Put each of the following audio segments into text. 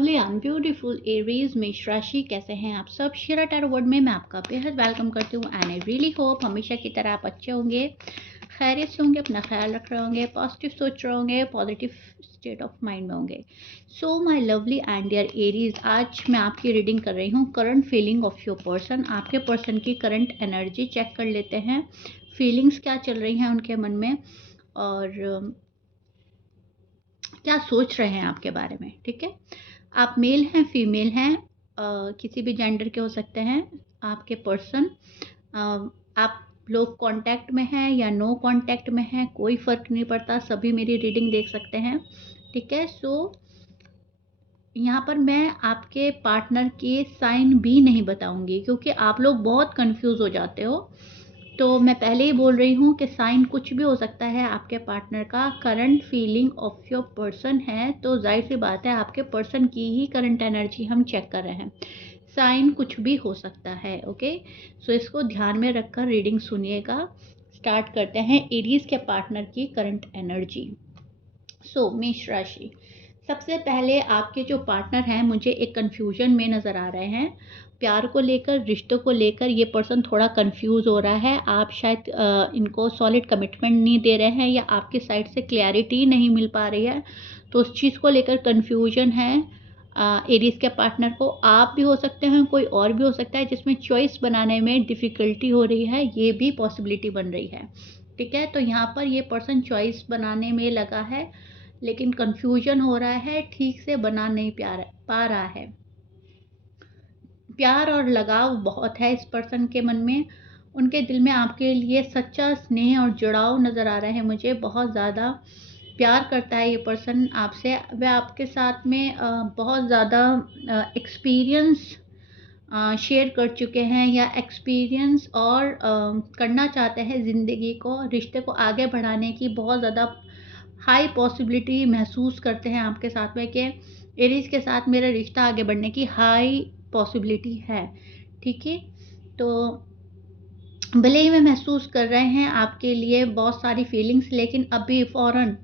Lovely and beautiful Aries मेष राशि, कैसे हैं आप सब। शिरा टैरो वर्ड में मैं आपका बेहद वेलकम करती हूँ एंड आई रियली होप हमेशा की तरह आप अच्छे होंगे, खैरियत से होंगे, अपना ख्याल रख रहे होंगे, पॉजिटिव सोच रहे होंगे, पॉजिटिव स्टेट ऑफ माइंड में होंगे। So my lovely and dear Aries, आज मैं आपकी रीडिंग कर रही हूँ current feeling of your person. आपके पर्सन की करंट एनर्जी चेक कर लेते हैं, फीलिंग्स क्या चल रही हैं उनके मन में और क्या सोच रहे हैं आपके बारे में। ठीक है, आप मेल हैं, फीमेल हैं, किसी भी जेंडर के हो सकते हैं आपके पर्सन। आप लोग कांटेक्ट में हैं या नो कांटेक्ट में हैं, कोई फ़र्क नहीं पड़ता, सभी मेरी रीडिंग देख सकते हैं। ठीक है, सो यहाँ पर मैं आपके पार्टनर के साइन भी नहीं बताऊंगी क्योंकि आप लोग बहुत कंफ्यूज हो जाते हो। तो मैं पहले ही बोल रही हूँ कि साइन कुछ भी हो सकता है आपके पार्टनर का। Current feeling of your person है तो जाहिर सी बात है आपके पर्सन की ही करंट एनर्जी हम चेक कर रहे हैं, साइन कुछ भी हो सकता है। ओके, सो इसको ध्यान में रखकर रीडिंग सुनिएगा। स्टार्ट करते हैं एरीज के पार्टनर की करंट एनर्जी। सो मेष राशि, सबसे पहले आपके जो पार्टनर हैं मुझे एक कन्फ्यूजन में नज़र आ रहे हैं। प्यार को लेकर, रिश्तों को लेकर ये पर्सन थोड़ा कंफ्यूज हो रहा है। आप शायद इनको सॉलिड कमिटमेंट नहीं दे रहे हैं या आपकी साइड से क्लैरिटी नहीं मिल पा रही है, तो उस चीज़ को लेकर कंफ्यूजन है एरीज के पार्टनर को। आप भी हो सकते हैं, कोई और भी हो सकता है जिसमें चॉइस बनाने में डिफ़िकल्टी हो रही है, ये भी पॉसिबिलिटी बन रही है। ठीक है, तो यहाँ पर ये पर्सन चॉइस बनाने में लगा है लेकिन कंफ्यूजन हो रहा है, ठीक से बना नहीं पा रहा है। प्यार और लगाव बहुत है इस पर्सन के मन में, उनके दिल में आपके लिए सच्चा स्नेह और जुड़ाव नज़र आ रहा है मुझे। बहुत ज़्यादा प्यार करता है ये पर्सन आपसे। वह आपके साथ में बहुत ज़्यादा एक्सपीरियंस शेयर कर चुके हैं या एक्सपीरियंस और करना चाहते हैं ज़िंदगी को, रिश्ते को आगे बढ़ाने की बहुत ज़्यादा हाई पॉसिबिलिटी महसूस करते हैं आपके साथ में कि एरीज के साथ मेरा रिश्ता आगे बढ़ने की हाई पॉसिबिलिटी है। ठीक है, तो भले ही मैं महसूस कर रहे हैं आपके लिए बहुत सारी फीलिंग्स, लेकिन अभी फ़ौरन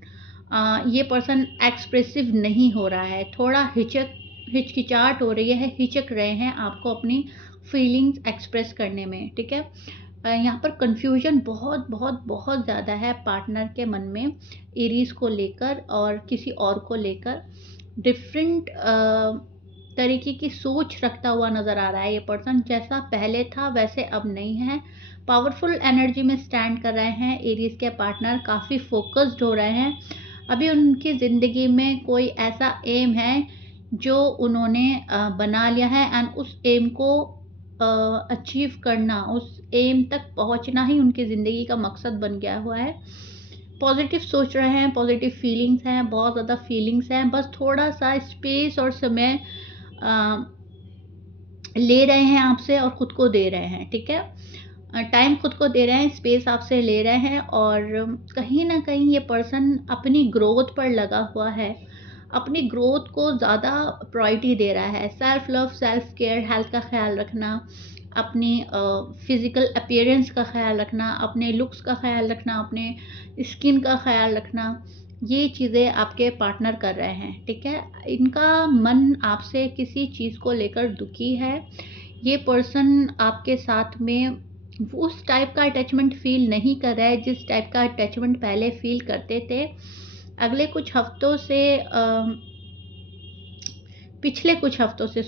ये पर्सन एक्सप्रेसिव नहीं हो रहा है। थोड़ा हिचकिचाहट हो रही है, हिचक रहे हैं आपको अपनी फीलिंग्स एक्सप्रेस करने में। ठीक है, यहाँ पर कन्फ्यूजन बहुत बहुत बहुत ज़्यादा है पार्टनर के मन में एरीज को लेकर और किसी और को लेकर। डिफरेंट तरीके की सोच रखता हुआ नज़र आ रहा है ये पर्सन। जैसा पहले था वैसे अब नहीं है। पावरफुल एनर्जी में स्टैंड कर रहे हैं एरीज के पार्टनर, काफ़ी फोकस्ड हो रहे हैं। अभी उनकी ज़िंदगी में कोई ऐसा एम है जो उन्होंने बना लिया है एंड उस एम को अचीव करना, उस एम तक पहुंचना ही उनकी ज़िंदगी का मकसद बन गया हुआ है। पॉजिटिव सोच रहे हैं, पॉजिटिव फीलिंग्स हैं, बहुत ज़्यादा फीलिंग्स हैं। बस थोड़ा सा स्पेस और समय ले रहे हैं आपसे और ख़ुद को दे रहे हैं। ठीक है, टाइम खुद को दे रहे हैं, स्पेस आपसे ले रहे हैं और कहीं ना कहीं ये पर्सन अपनी ग्रोथ पर लगा हुआ है, अपनी ग्रोथ को ज़्यादा प्रायोरिटी दे रहा है। Self love, self care, health का ख्याल रखना, अपनी फिज़िकल अपीयरेंस का ख्याल रखना, अपने लुक्स का ख्याल रखना, अपने स्किन का ख्याल रखना, ये चीज़ें आपके पार्टनर कर रहे हैं। ठीक है, इनका मन आपसे किसी चीज़ को लेकर दुखी है। ये पर्सन आपके साथ में उस टाइप का अटैचमेंट फ़ील नहीं कर रहा है जिस टाइप का अटैचमेंट पहले फ़ील करते थे। अगले कुछ हफ्तों से पिछले कुछ हफ्तों से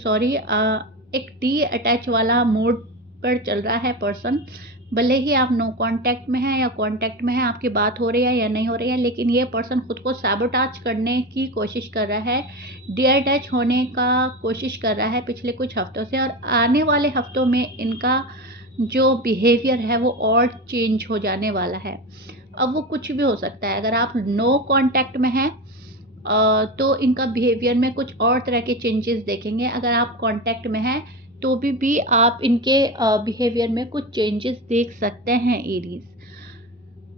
एक डी अटैच वाला मोड पर चल रहा है पर्सन। भले ही आप नो कांटेक्ट में हैं या कांटेक्ट में हैं, आपकी बात हो रही है या नहीं हो रही है, लेकिन ये पर्सन खुद को सैबोटाज करने की कोशिश कर रहा है, डी अटैच होने का कोशिश कर रहा है पिछले कुछ हफ्तों से। और आने वाले हफ्तों में इनका जो बिहेवियर है वो और चेंज हो जाने वाला है। अब वो कुछ भी हो सकता है। अगर आप नो कांटेक्ट में हैं तो इनका बिहेवियर में कुछ और तरह के चेंजेस देखेंगे। अगर आप कांटेक्ट में हैं तो भी आप इनके बिहेवियर में कुछ चेंजेस देख सकते हैं एरीज।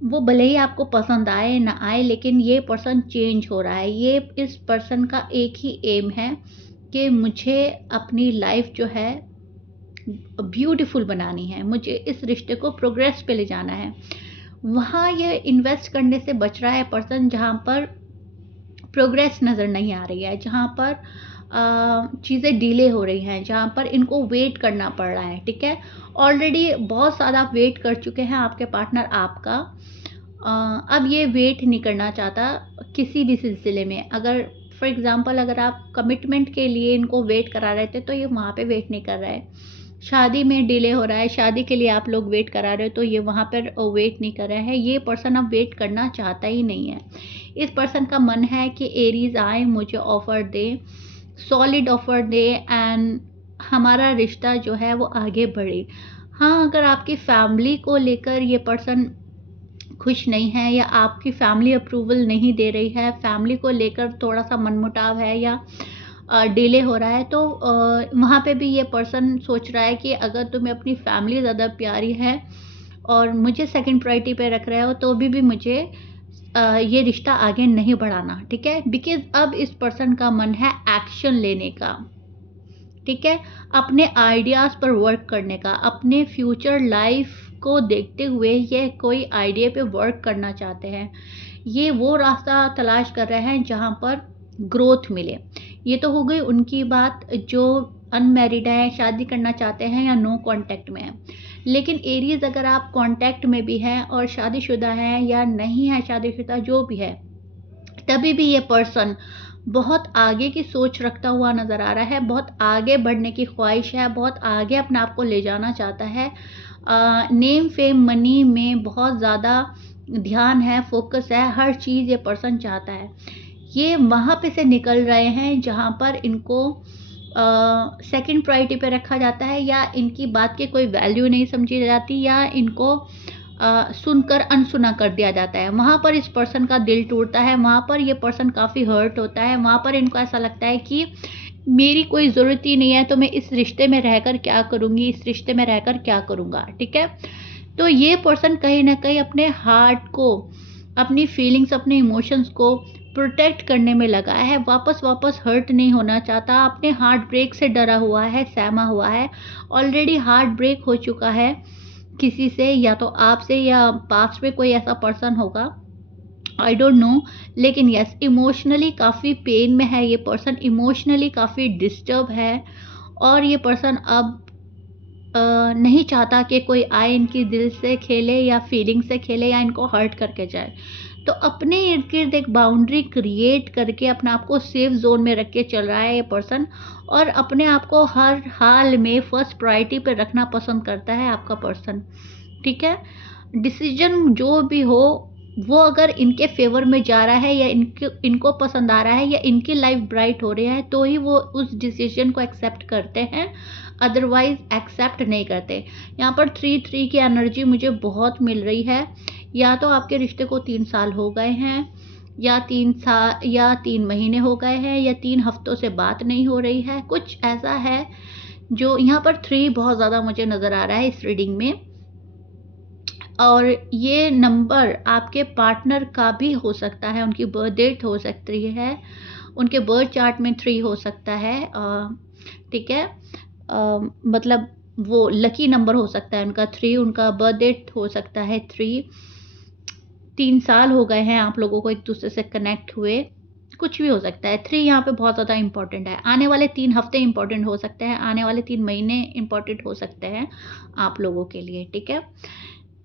वो भले ही आपको पसंद आए ना आए, लेकिन ये पर्सन चेंज हो रहा है। ये इस पर्सन का एक ही एम है कि मुझे अपनी लाइफ जो है ब्यूटीफुल बनानी है, मुझे इस रिश्ते को प्रोग्रेस पे ले जाना है। वहाँ ये इन्वेस्ट करने से बच रहा है पर्सन जहाँ पर प्रोग्रेस नज़र नहीं आ रही है, जहाँ पर चीज़ें डिले हो रही हैं, जहाँ पर इनको वेट करना पड़ रहा है, ठीक है? ऑलरेडी बहुत ज़्यादा वेट कर चुके हैं आपके पार्टनर आपका। अब ये वेट नहीं करना चाहता किसी भी सिलसिले में। अगर फॉर एग्ज़ाम्पल अगर आप कमिटमेंट के लिए इनको वेट करा रहे थे, तो ये वहाँ पे वेट नहीं कर रहा है। शादी में डिले हो रहा है, शादी के लिए आप लोग वेट करा रहे हो, तो ये वहाँ पर वेट नहीं कर रहा है। ये पर्सन अब वेट करना चाहता ही नहीं है। इस पर्सन का मन है कि एरीज़ आए, मुझे ऑफ़र दें, सॉलिड ऑफ़र दें एंड हमारा रिश्ता जो है वो आगे बढ़े। हाँ, अगर आपकी फैमिली को लेकर ये पर्सन खुश नहीं है या आपकी फैमिली अप्रूवल नहीं दे रही है, फैमिली को लेकर थोड़ा-सा मनमुटाव है या डिले हो रहा है, तो वहाँ पे भी ये पर्सन सोच रहा है कि अगर तुम्हें अपनी फैमिली ज़्यादा प्यारी है और मुझे सेकंड प्रायोरिटी पे रख रहे हो, तो भी मुझे ये रिश्ता आगे नहीं बढ़ाना, ठीक है? बिकॉज़ अब इस पर्सन का मन है एक्शन लेने का, ठीक है? अपने आइडियाज़ पर वर्क करने का, अपने फ्यूचर लाइफ़ को देखते हुए ये कोई आइडिया पे वर्क करना चाहते हैं। ये वो रास्ता तलाश कर रहे हैं जहाँ पर ग्रोथ मिले। ये तो हो गई उनकी बात जो अनमैरिड हैं, शादी करना चाहते हैं या नो कॉन्टैक्ट में हैं। लेकिन एरीज़ अगर आप कॉन्टैक्ट में भी हैं और शादीशुदा हैं या नहीं है शादीशुदा जो भी है, तभी भी ये पर्सन बहुत आगे की सोच रखता हुआ नज़र आ रहा है, बहुत आगे बढ़ने की ख्वाहिश है, बहुत आगे अपने आप को ले जाना चाहता है। नेम, फेम, मनी में बहुत ज़्यादा ध्यान है, फ़ोकस है, हर चीज़ ये पर्सन चाहता है। ये वहाँ पे से निकल रहे हैं जहाँ पर इनको सेकंड प्रायोरिटी पे रखा जाता है या इनकी बात की कोई वैल्यू नहीं समझी जाती या इनको सुनकर अनसुना कर दिया जाता है। वहाँ पर इस पर्सन का दिल टूटता है, वहाँ पर ये पर्सन काफ़ी हर्ट होता है, वहाँ पर इनको ऐसा लगता है कि मेरी कोई ज़रूरत ही नहीं है, तो मैं इस रिश्ते में रहकर क्या करूँगी, इस रिश्ते में रहकर क्या करूँगा, ठीक है? तो ये पर्सन कहीं न कहीं अपने हार्ट को, अपनी फीलिंग्स, अपने इमोशंस को प्रोटेक्ट करने में लगा है, वापस हर्ट नहीं होना चाहता, अपने हार्ट ब्रेक से डरा हुआ है, सहमा हुआ है। ऑलरेडी हार्ट ब्रेक हो चुका है किसी से, या तो आपसे या पास्ट में कोई ऐसा पर्सन होगा, आई डोंट नो। लेकिन यस, इमोशनली काफ़ी पेन में है ये पर्सन, इमोशनली काफ़ी डिस्टर्ब है और ये पर्सन अब नहीं चाहता कि कोई आए इनकी दिल से खेले या फीलिंग से खेले या इनको हर्ट करके जाए। तो अपने इर्द-गिर्द एक बाउंड्री क्रिएट करके अपने आप को सेफ ज़ोन में रख के चल रहा है ये पर्सन और अपने आप को हर हाल में फर्स्ट प्रायोरिटी पे रखना पसंद करता है आपका पर्सन, ठीक है? डिसीज़न जो भी हो, वो अगर इनके फ़ेवर में जा रहा है या इनको पसंद आ रहा है या इनकी लाइफ़ ब्राइट हो रही है, तो ही वो उस डिसीज़न को एक्सेप्ट करते हैं, अदरवाइज़ एक्सेप्ट नहीं करते। यहाँ पर 3-3 की एनर्जी मुझे बहुत मिल रही है। या तो आपके रिश्ते को 3 साल हो गए हैं या 3 महीने हो गए हैं या 3 हफ्तों से बात नहीं हो रही है, कुछ ऐसा है जो यहाँ पर 3 बहुत ज़्यादा मुझे नज़र आ रहा है इस रीडिंग में। और ये नंबर आपके पार्टनर का भी हो सकता है, उनकी बर्थ डेट हो सकती है, उनके बर्थ चार्ट में 3 हो सकता है, ठीक है? मतलब वो लकी नंबर हो सकता है उनका 3, उनका बर्थ डेट हो सकता है 3। 3 साल हो गए हैं आप लोगों को एक-दूसरे से कनेक्ट हुए, कुछ भी हो सकता है। 3 यहाँ पे बहुत ज़्यादा इम्पोर्टेंट है। आने वाले 3 हफ्ते इम्पोर्टेंट हो सकते हैं, आने वाले 3 महीने इम्पोर्टेंट हो सकते हैं आप लोगों के लिए, ठीक है?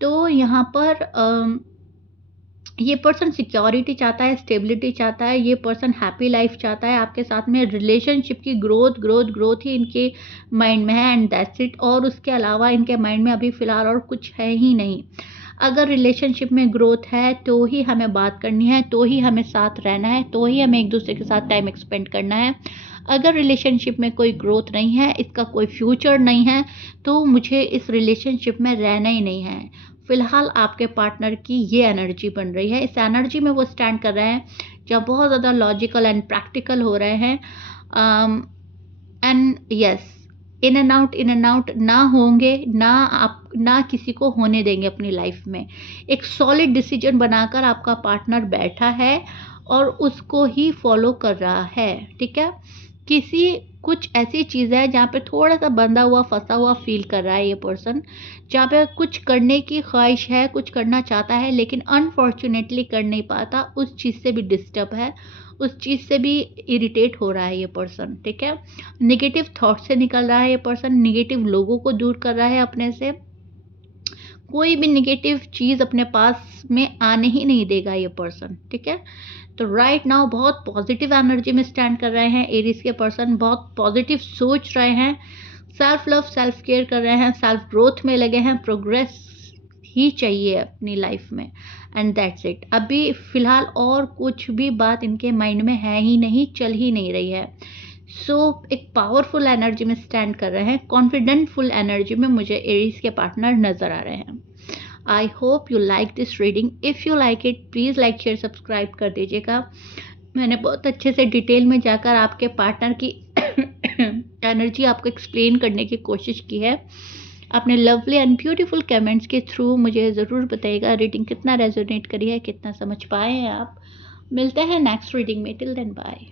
तो यहाँ पर ये पर्सन सिक्योरिटी चाहता है, स्टेबिलिटी चाहता है, ये पर्सन हैप्पी लाइफ चाहता है आपके साथ में, रिलेशनशिप की ग्रोथ ही इनके माइंड में है एंड दैट्स इट। और उसके अलावा इनके माइंड में अभी फ़िलहाल और कुछ है ही नहीं। अगर रिलेशनशिप में ग्रोथ है तो ही हमें बात करनी है, तो ही हमें साथ रहना है, तो ही हमें एक-दूसरे के साथ टाइम स्पेंड करना है। अगर रिलेशनशिप में कोई ग्रोथ नहीं है, इसका कोई फ्यूचर नहीं है, तो मुझे इस रिलेशनशिप में रहना ही नहीं है। फ़िलहाल आपके पार्टनर की ये एनर्जी बन रही है। इस एनर्जी में वो स्टैंड कर रहे हैं, जब बहुत ज़्यादा लॉजिकल एंड प्रैक्टिकल हो रहे हैं। And yes, in and out ना होंगे, ना किसी को होने देंगे अपनी लाइफ में। एक सॉलिड डिसीजन बनाकर आपका पार्टनर बैठा है और उसको ही फॉलो कर रहा है, ठीक है? कुछ ऐसी चीज़ है जहाँ पे थोड़ा-सा बंधा हुआ, फँसा हुआ फ़ील कर रहा है ये पर्सन, जहाँ पे कुछ करने की ख्वाहिश है, कुछ करना चाहता है लेकिन अनफॉर्च्यूनेटली कर नहीं पाता, उस चीज़ से भी डिस्टर्ब है। उस चीज़ से भी इरिटेट हो रहा है ये पर्सन, ठीक है। नेगेटिव थॉट से निकल रहा है ये पर्सन, नेगेटिव लोगों को दूर कर रहा है अपने से। कोई भी नेगेटिव चीज़ अपने पास में आने ही नहीं देगा ये पर्सन, ठीक है। तो राइट नाउ बहुत पॉजिटिव एनर्जी में स्टैंड कर रहे हैं एरीज के पर्सन, बहुत पॉजिटिव सोच रहे हैं, सेल्फ लव सेल्फ केयर कर रहे हैं, सेल्फ ग्रोथ में लगे हैं, प्रोग्रेस ही चाहिए अपनी लाइफ में, एंड दैट्स इट। अभी फिलहाल और कुछ भी बात इनके माइंड में है ही नहीं, चल ही नहीं रही है। सो एक पावरफुल एनर्जी में स्टैंड कर रहे हैं, कॉन्फिडेंटफुल एनर्जी में मुझे एरीज के पार्टनर नज़र आ रहे हैं। I hope you like this reading. If you like it please like share subscribe कर दीजिएगा। मैंने बहुत अच्छे से डिटेल में जाकर आपके पार्टनर की एनर्जी आपको एक्सप्लेन करने की कोशिश की है। अपने लवली एंड ब्यूटीफुल कमेंट्स के थ्रू मुझे ज़रूर बताइएगा रीडिंग कितना रेजोनेट करी है, कितना समझ पाए हैं आप। मिलते हैं नेक्स्ट रीडिंग में, टिल देन बाय।